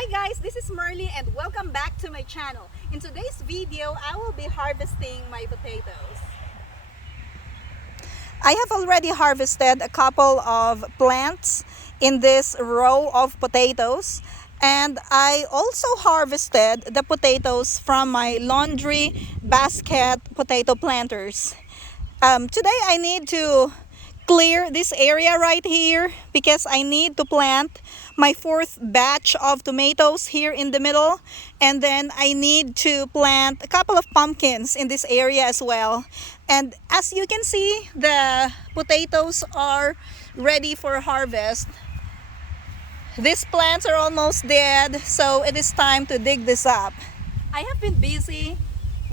Hi guys, this is Marley and welcome back to my channel. In today's video, I will be harvesting my potatoes. I have already harvested a couple of plants in this row of potatoes, and I also harvested the potatoes from my laundry basket potato planters. Today I need to clear this area right here because I need to plant my fourth batch of tomatoes here in the middle, and then I need to plant a couple of pumpkins in this area as well. And as you can see, the potatoes are ready for harvest. These plants are almost dead, so it is time to dig this up. I have been busy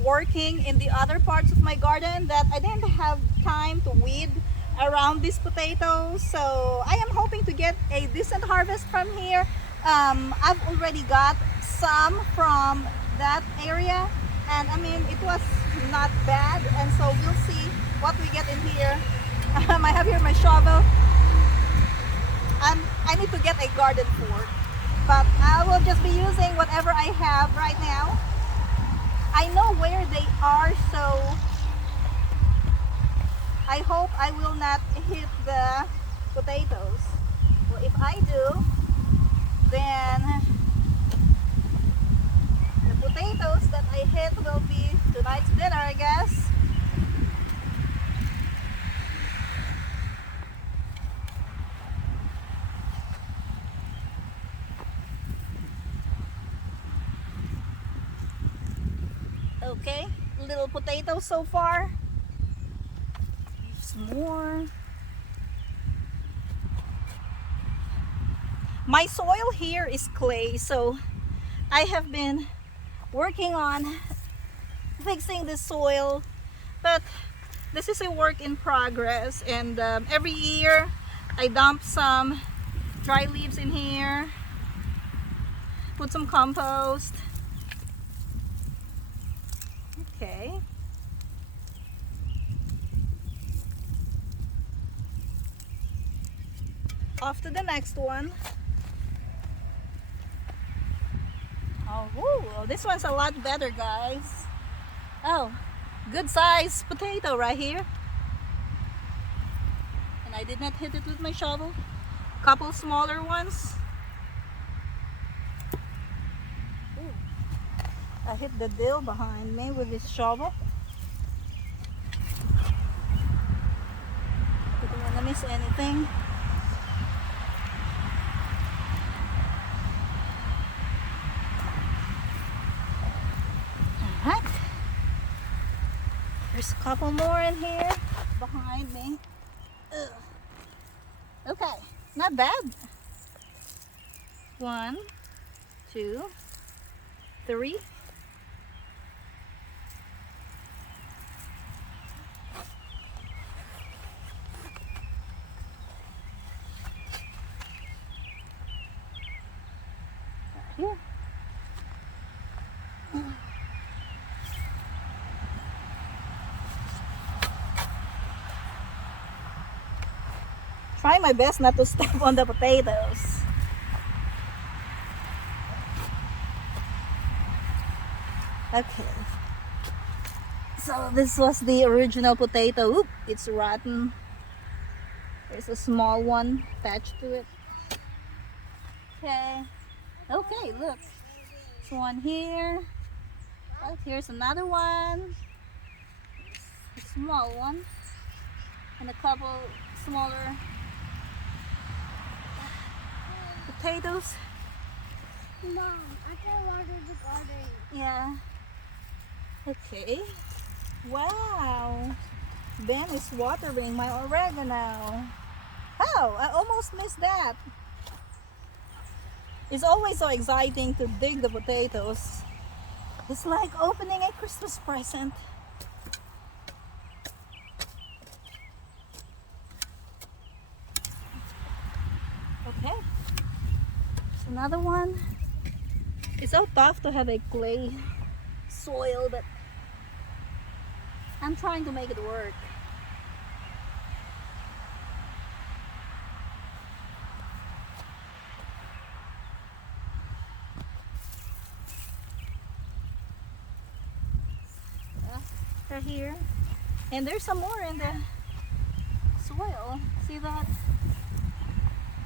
working in the other parts of my garden that I didn't have time to weed around these potatoes, so I am hoping to get a decent harvest from here. I've already got some from that area, and I mean it was not bad, and so we'll see what we get in here. I have here my shovel. I need to get a garden fork, but I will just be using whatever I have right now. I know where they are, so I hope I will not hit the potatoes. Well, if I do, then the potatoes that I hit will be tonight's dinner, I guess. Okay, little potatoes so far. There's more. My soil here is clay, so I have been working on fixing the soil, but this is a work in progress, and every year I dump some dry leaves in here, put some compost. Okay. Off to the next one. Oh, woo, this one's a lot better, guys. Oh, good size potato right here. And I did not hit it with my shovel. Couple smaller ones. Ooh. I hit the dill behind me with this shovel. Didn't want to miss anything. Alright. There's a couple more in here behind me. Ugh. Okay, not bad. 1, 2, 3. Here. Try my best not to step on the potatoes. Okay. So this was the original potato. Oop, it's rotten. There's a small one attached to it. Okay. Okay, look. There's one here. Oh, here's another one. A small one. And a couple smaller potatoes. Mom, I can water the garden. Yeah. Okay. Wow. Ben is watering my oregano. Oh, I almost missed that. It's always so exciting to dig the potatoes. It's like opening a Christmas present. Okay. There's another one. It's so tough to have a clay soil, but I'm trying to make it work. alfalfa here. And there's some more in the soil. See that?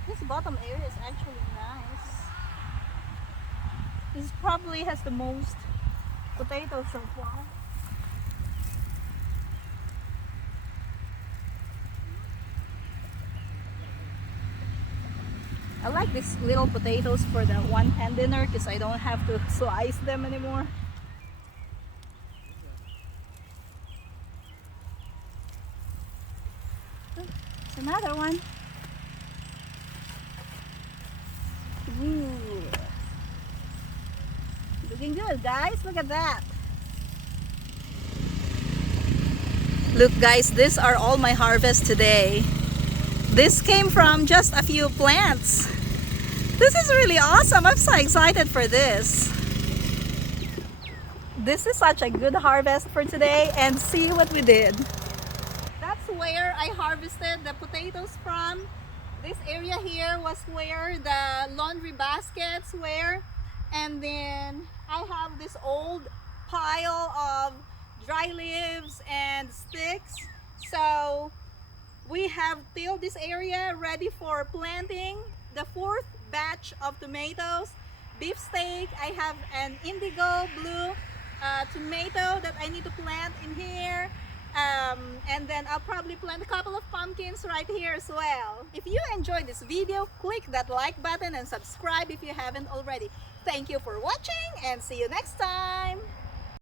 This bottom area is actually nice. This probably has the most potatoes so far. I like these little potatoes for the one-hand dinner because I don't have to slice them anymore. It's another one. Ooh. Looking good, guys. Look at that. Look, guys, these are all my harvest today. This came from just a few plants. This is really awesome. I'm so excited for this. This is such a good harvest for today, and see what we did. That's where I harvested the potatoes from. This area here was where the laundry baskets were, and then I have this old pile of dry leaves and sticks. So we have tilled this area ready for planting the fourth batch of tomatoes. Beefsteak, I have an indigo blue tomato that I need to plant in here. And then I'll probably plant a couple of pumpkins right here as well. If you enjoyed this video, click that like button and subscribe if you haven't already. Thank you for watching and see you next time.